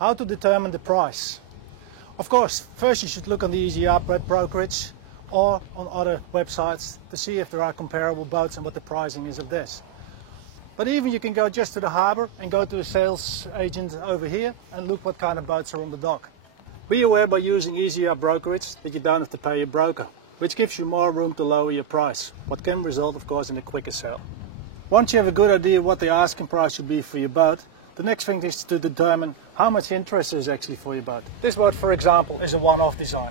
How to determine the price? Of course, first you should look on the EasyYacht brokerage or on other websites to see if there are comparable boats and what the pricing is of this. But even you can go just to the harbour and go to a sales agent over here and look what kind of boats are on the dock. Be aware by using EasyYacht brokerage that you don't have to pay a broker, which gives you more room to lower your price, what can result of course in a quicker sale. Once you have a good idea what the asking price should be for your boat, the next thing is to determine how much interest there is actually for your boat. This boat, for example, is a one-off design.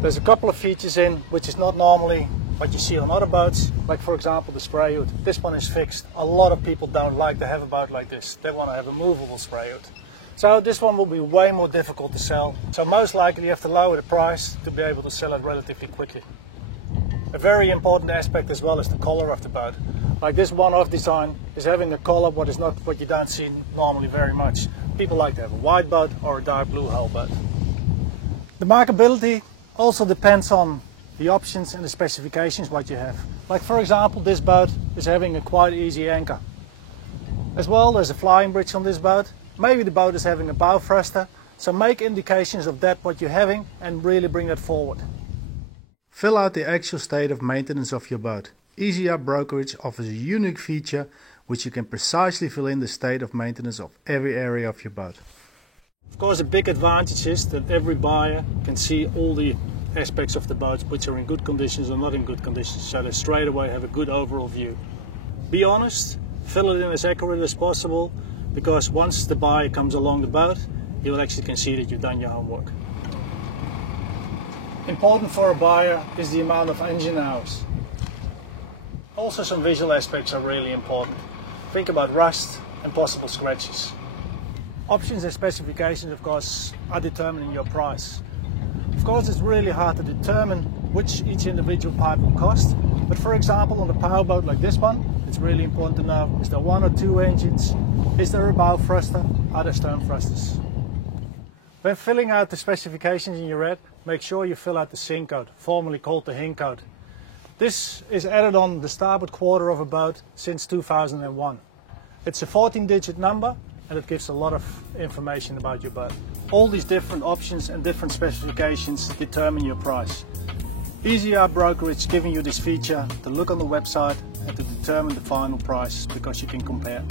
There's a couple of features in which is not normally what you see on other boats, like for example the spray hood. This one is fixed. A lot of people don't like to have a boat like this. They want to have a movable spray hood. So this one will be way more difficult to sell. So most likely you have to lower the price to be able to sell it relatively quickly. A very important aspect as well is the color of the boat. Like this one-off design is having a color what is not what you don't see normally very much. People like to have a white boat or a dark blue hull boat. The markability also depends on the options and the specifications what you have. Like for example, this boat is having a quite easy anchor. As well, there's a flying bridge on this boat. Maybe the boat is having a bow thruster. So make indications of that what you're having and really bring that forward. Fill out the actual state of maintenance of your boat. EasyYacht brokerage offers a unique feature which you can precisely fill in the state of maintenance of every area of your boat. Of course, a big advantage is that every buyer can see all the aspects of the boat which are in good conditions or not in good conditions, so they straight away have a good overall view. Be honest, fill it in as accurate as possible, because once the buyer comes along the boat, you will actually can see that you've done your homework. Important for a buyer is the amount of engine hours. Also some visual aspects are really important. Think about rust and possible scratches. Options and specifications of course are determining your price. Of course it's really hard to determine which each individual part will cost, but for example on a powerboat like this one, it's really important to know, is there one or two engines, is there a bow thruster, are there stern thrusters. When filling out the specifications in your red, make sure you fill out the SIN code, formerly called the HIN code. This is added on the starboard quarter of a boat since 2001. It's a 14-digit number and it gives a lot of information about your boat. All these different options and different specifications determine your price. EasyYacht brokerage giving you this feature to look on the website and to determine the final price because you can compare.